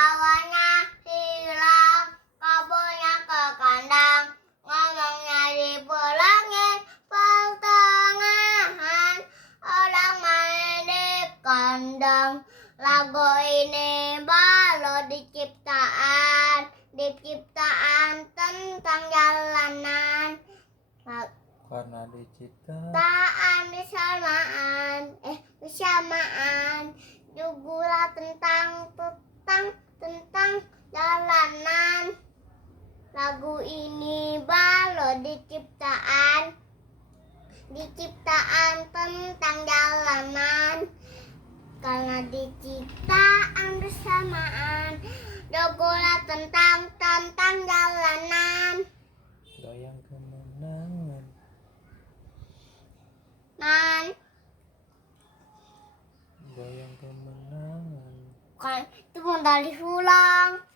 Sawahnya hilang, kebunnya ke kandang, ngomongnya dipulangin pertengahan. Orang main di kandang, lagu ini baru diciptaan tentang jalanan. Karena diciptaan bersamaan juga tentang jalanan. Lagu ini baru diciptaan tentang jalanan. Karena diciptaan bersamaan juga tentang jalanan. goyang kemenangan. Goyang kemenangan. Kan itu mau dari ulang.